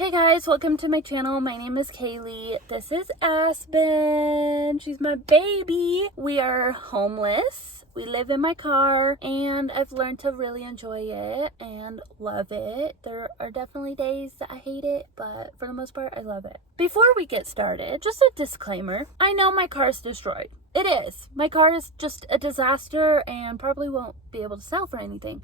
Hey guys, welcome to my channel. My name is Kaylee. This is Aspen. She's my baby. We are homeless. We live in my car and I've learned to really enjoy it and love it. There are definitely days that I hate it, but for the most part, I love it. Before we get started, just a disclaimer. I know my car is destroyed. It is. My car is just a disaster and probably won't be able to sell for anything.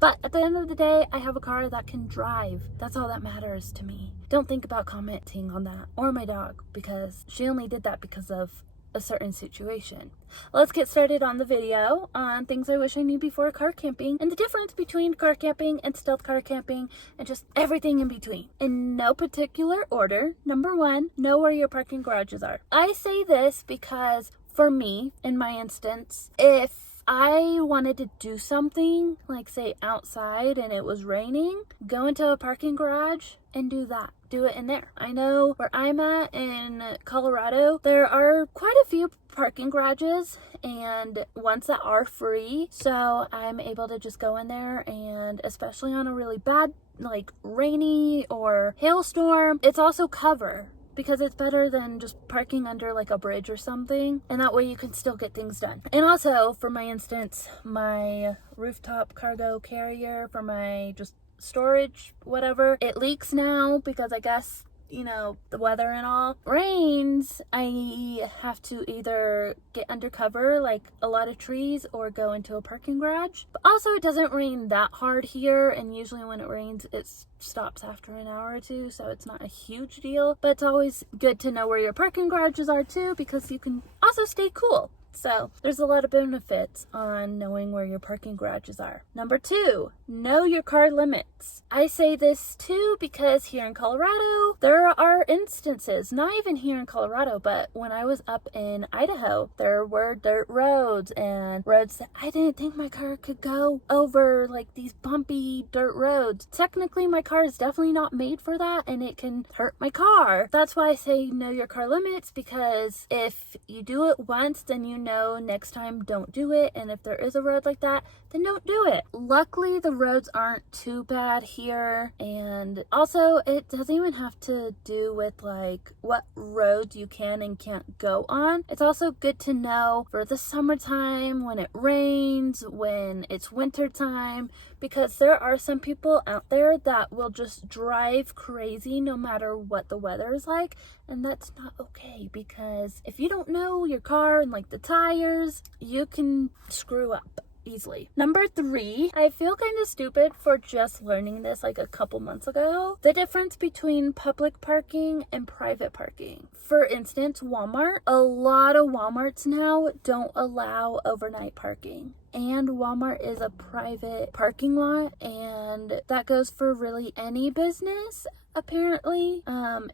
But at the end of the day, I have a car that can drive. That's all that matters to me. Don't think about commenting on that or my dog because she only did that because of a certain situation. Let's get started on the video on things I wish I knew before car camping and the difference between car camping and stealth car camping and just everything in between. In no particular order, number one, know where your parking garages are. I say this because for me, in my instance, if I wanted to do something, like say outside and it was raining, go into a parking garage and do that. Do it in there. I know where I'm at in Colorado, there are quite a few parking garages and ones that are free. So I'm able to just go in there, and especially on a really bad, like rainy or hailstorm, it's also cover. Because it's better than just parking under like a bridge or something, and that way you can still get things done. And also, for my instance, my rooftop cargo carrier for my just storage, whatever, it leaks now because I guess, you know, the weather and all. Rains, I have to either get undercover like a lot of trees or go into a parking garage. But also it doesn't rain that hard here, and usually when it rains it stops after an hour or two, so it's not a huge deal. But it's always good to know where your parking garages are too, because you can also stay cool. So there's a lot of benefits on knowing where your parking garages are. Number two, know your car limits. I say this too because here in Colorado, there are instances, not even here in Colorado, but when I was up in Idaho, there were dirt roads and roads that I didn't think my car could go over, like these bumpy dirt roads. Technically, my car is definitely not made for that and it can hurt my car. That's why I say know your car limits, because if you do it once, then you know next time don't do it, and if there is a road like that, then don't do it. Luckily the roads aren't too bad here, and also it doesn't even have to do with like what roads you can and can't go on. It's also good to know for the summertime, when it rains, when it's winter time, because there are some people out there that will just drive crazy no matter what the weather is like, and that's not okay, because if you don't know your car and like the tires, you can screw up easily. Number three, I feel kind of stupid for just learning this like a couple months ago. The difference between public parking and private parking. For instance, Walmart. A lot of Walmarts now don't allow overnight parking. And Walmart is a private parking lot, and that goes for really any business. Apparently,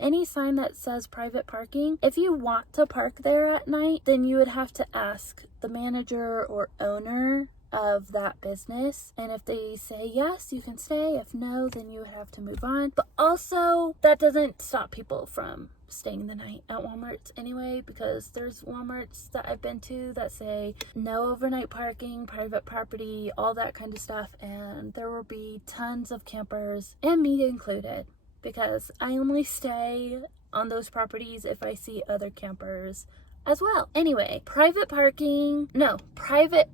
any sign that says private parking, if you want to park there at night, then you would have to ask the manager or owner of that business, and if they say yes, you can stay. If no, then you would have to move on. But also, that doesn't stop people from staying the night at Walmart's anyway, because there's Walmart's that I've been to that say no overnight parking, private property, all that kind of stuff, and there will be tons of campers, and me included, because I only stay on those properties if I see other campers as well. Anyway, private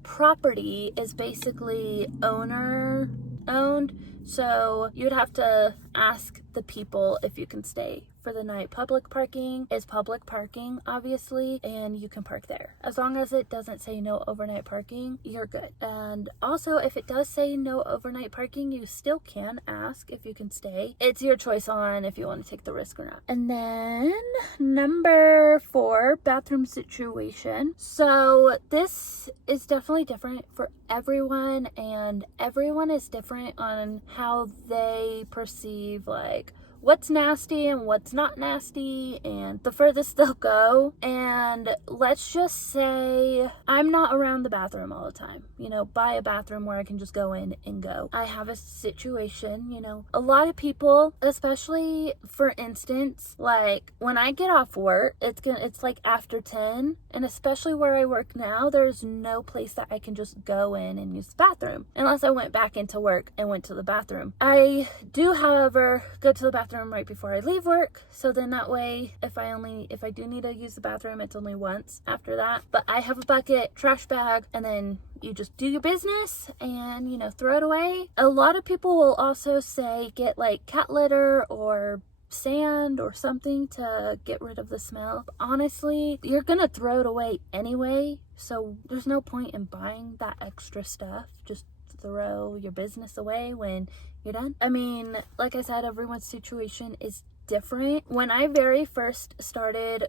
property is basically owner owned, so you'd have to ask the people if you can stay for the night. Public parking is public parking, obviously, and you can park there. As long as it doesn't say no overnight parking, you're good. And also, if it does say no overnight parking, you still can ask if you can stay. It's your choice on if you want to take the risk or not. And then number four, bathroom situation. So this is definitely different for everyone, and everyone is different on how they perceive like what's nasty and what's not nasty and the furthest they'll go. And let's just say I'm not around the bathroom all the time, you know, by a bathroom where I can just go in and go. I have a situation, you know, a lot of people, especially for instance, like when I get off work, it's like after 10, and especially where I work now, there's no place that I can just go in and use the bathroom unless I went back into work and went to the bathroom. I do, however, go to the bathroom bathroom right before I leave work. So then that way, if I do need to use the bathroom, it's only once after that. But I have a bucket, trash bag, and then you just do your business and, you know, throw it away. A lot of people will also say get like cat litter or sand or something to get rid of the smell. But honestly, you're gonna throw it away anyway, so there's no point in buying that extra stuff. Just throw your business away when you're done. I mean, like I said, everyone's situation is different. When I very first started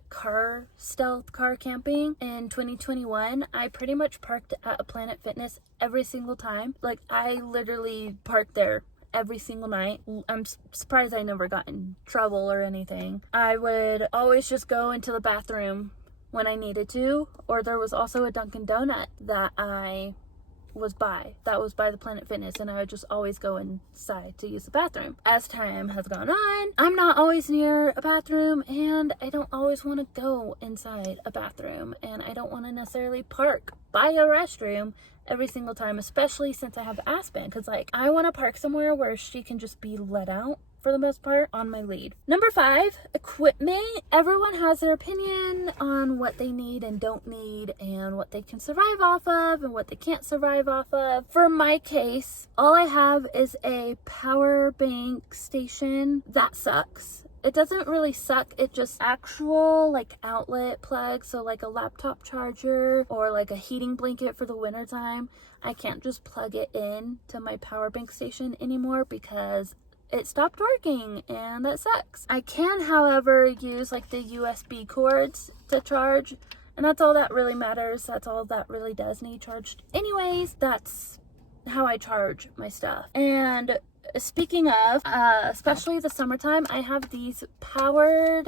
stealth car camping in 2021, I pretty much parked at a Planet Fitness every single time. Like, I literally parked there every single night. I'm surprised I never got in trouble or anything. I would always just go into the bathroom when I needed to, or there was also a Dunkin' Donut that was by the Planet Fitness, and I would just always go inside to use the bathroom. As time has gone on, I'm not always near a bathroom, and I don't always want to go inside a bathroom, and I don't want to necessarily park by a restroom every single time, especially since I have Aspen, because like I want to park somewhere where she can just be let out for the most part on my lead. Number 5, equipment. Everyone has their opinion on what they need and don't need, and what they can survive off of and what they can't survive off of. For my case, all I have is a power bank station. That sucks. It doesn't really suck, it just actual like outlet plugs, so like a laptop charger or like a heating blanket for the winter time. I can't just plug it in to my power bank station anymore because it stopped working, and that sucks. I can, however, use like the USB cords to charge, and that's all that really matters. That's all that really does need charged anyways. That's how I charge my stuff. And speaking of, especially the summertime, I have these battery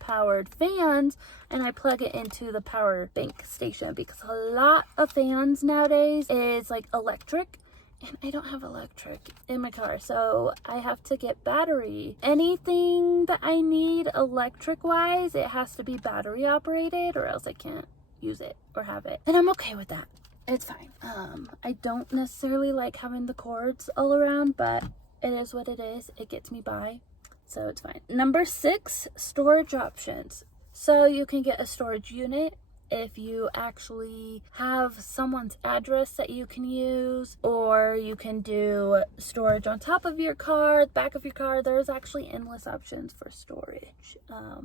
powered fans, and I plug it into the power bank station because a lot of fans nowadays is like electric, and I don't have electric in my car, so I have to get battery. Anything that I need electric wise, it has to be battery operated, or else I can't use it or have it, and I'm okay with that. It's fine. I don't necessarily like having the cords all around, but it is what it is. It gets me by, so it's fine. Number 6, storage options. So you can get a storage unit if you actually have someone's address that you can use, or you can do storage on top of your car, the back of your car. There's actually endless options for storage.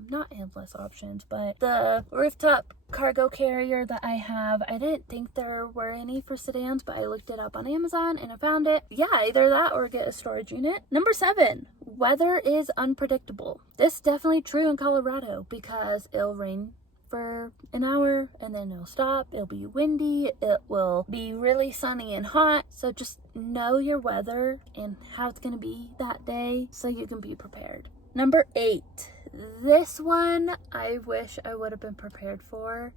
Not endless options, but the rooftop cargo carrier that I have, I didn't think there were any for sedans, but I looked it up on Amazon and I found it. Yeah, either that or get a storage unit. Number 7, weather is unpredictable. This is definitely true in Colorado because it'll rain for an hour and then it'll stop. It'll be windy, it will be really sunny and hot, so just know your weather and how it's gonna be that day so you can be prepared. Number 8, this one I wish I would have been prepared for,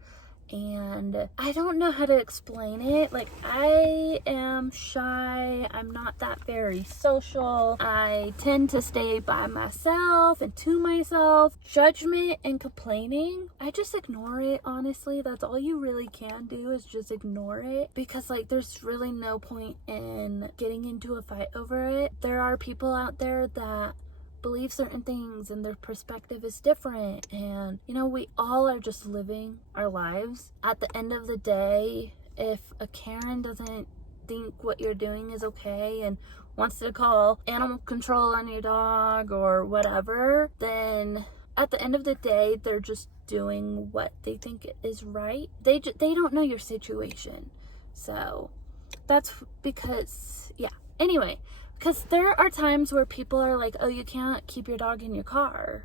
and I don't know how to explain it. Like, I am shy, I'm not that very social, I tend to stay by myself and to myself. Judgment and complaining, I just ignore it, honestly. That's all you really can do, is just ignore it, because like there's really no point in getting into a fight over it. There are people out there that believe certain things and their perspective is different, and you know, we all are just living our lives. At the end of the day, if a Karen doesn't think what you're doing is okay and wants to call animal control on your dog or whatever, then at the end of the day, they're just doing what they think is right. They don't know your situation. So that's because, yeah. Anyway, because there are times where people are like, oh, you can't keep your dog in your car.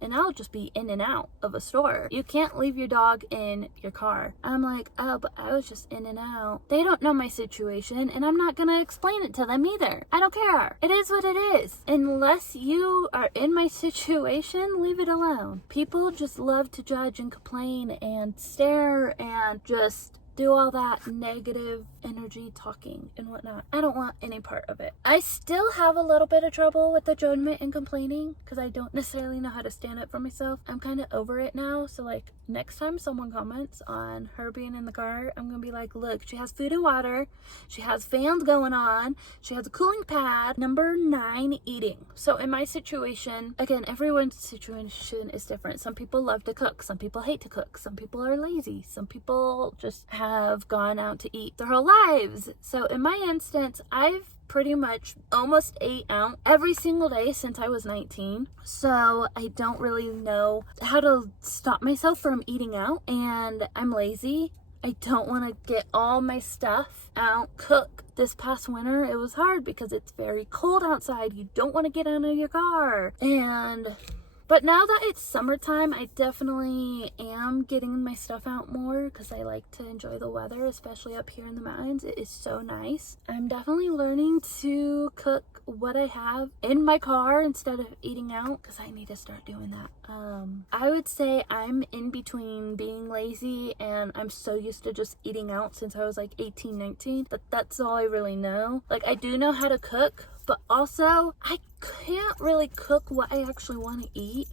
And I'll just be in and out of a store. You can't leave your dog in your car. I'm like, oh, but I was just in and out. They don't know my situation, and I'm not gonna explain it to them either. I don't care. It is what it is. Unless you are in my situation, leave it alone. People just love to judge and complain and stare and just do all that negative energy talking and whatnot. I don't want any part of it. I still have a little bit of trouble with the judgment and complaining because I don't necessarily know how to stand up for myself. I'm kind of over it now. So like next time someone comments on her being in the car, I'm gonna be like, look, she has food and water, she has fans going on, she has a cooling pad. Number 9, eating. So in my situation, again, everyone's situation is different. Some people love to cook, some people hate to cook, some people are lazy, some people just have gone out to eat their whole lives. So in my instance, I've pretty much almost ate out every single day since I was 19. So I don't really know how to stop myself from eating out, and I'm lazy. I don't want to get all my stuff out, cook. This past winter, it was hard because it's very cold outside. You don't want to get out of your car. But now that it's summertime, I definitely am getting my stuff out more because I like to enjoy the weather, especially up here in the mountains. It is so nice. I'm definitely learning to cook what I have in my car instead of eating out because I need to start doing that. I would say I'm in between being lazy and I'm so used to just eating out since I was like 18, 19, but that's all I really know. Like, I do know how to cook, but also I can't really cook what I actually want to eat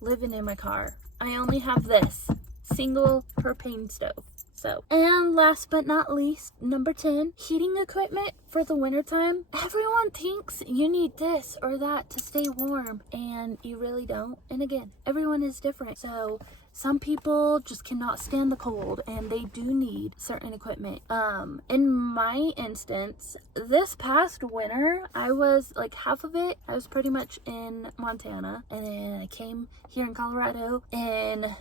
living in my car. I only have this single propane stove. So, and last but not least, number 10, heating equipment for the wintertime. Everyone thinks you need this or that to stay warm, and you really don't. And again, everyone is different. So some people just cannot stand the cold and they do need certain equipment. In my instance, this past winter, I was like half of it, I was pretty much in Montana, and then I came here in Colorado in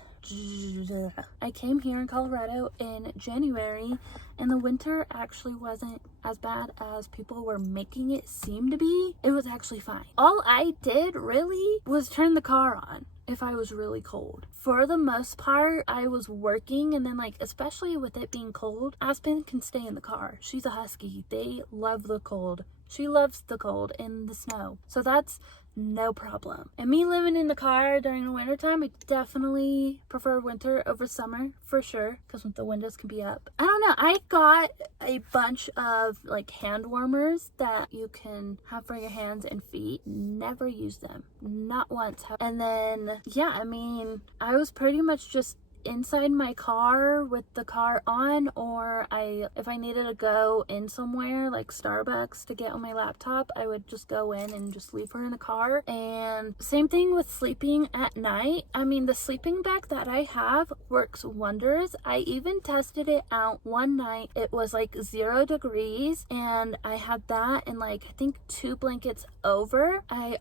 January, and the winter actually wasn't as bad as people were making it seem to be. It was actually fine. All I did really was turn the car on if I was really cold. For the most part, I was working, and then like, especially with it being cold, Aspen can stay in the car. She's a husky. They love the cold. She loves the cold and the snow. So that's no problem. And me living in the car during the winter time, I definitely prefer winter over summer for sure, because the windows can be up. I don't know, I got a bunch of like hand warmers that you can have for your hands and feet. Never use them, not once. And then yeah, I mean, I was pretty much just inside my car with the car on, or if I needed to go in somewhere like Starbucks to get on my laptop, I would just go in and just leave her in the car. And same thing with sleeping at night. I mean, the sleeping bag that I have works wonders. I even tested it out one night. It was like 0 degrees, and I had that and like I think 2 blankets over. I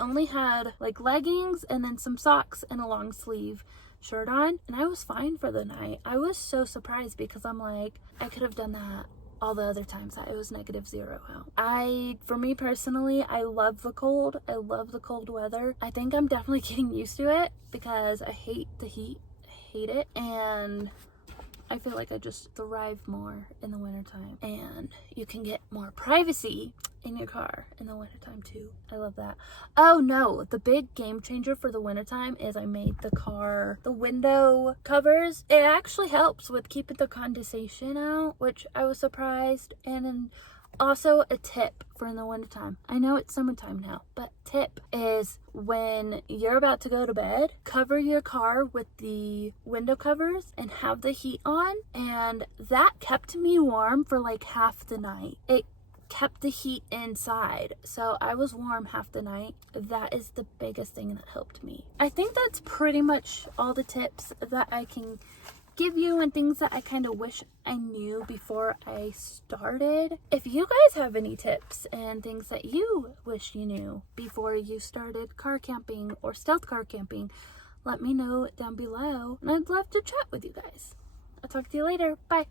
only had like leggings and then some socks and a long sleeve shirt on, and I was fine for the night. I was so surprised because I'm like, I could have done that all the other times that it was -0 out. For me personally, I love the cold. I love the cold weather. I think I'm definitely getting used to it because I hate the heat. I hate it, and I feel like I just thrive more in the wintertime, and you can get more privacy in your car in the wintertime too. I love that. Oh no, the big game changer for the wintertime is I made the window covers. It actually helps with keeping the condensation out, which I was surprised. And then also a tip for in the wintertime. I know it's summertime now, but tip is when you're about to go to bed, cover your car with the window covers and have the heat on. And that kept me warm for like half the night. It kept the heat inside, so I was warm half the night. That is the biggest thing that helped me. I think that's pretty much all the tips that I can give you and things that I kind of wish I knew before I started. If you guys have any tips and things that you wish you knew before you started car camping or stealth car camping, let me know down below, and I'd love to chat with you guys. I'll talk to you later. Bye.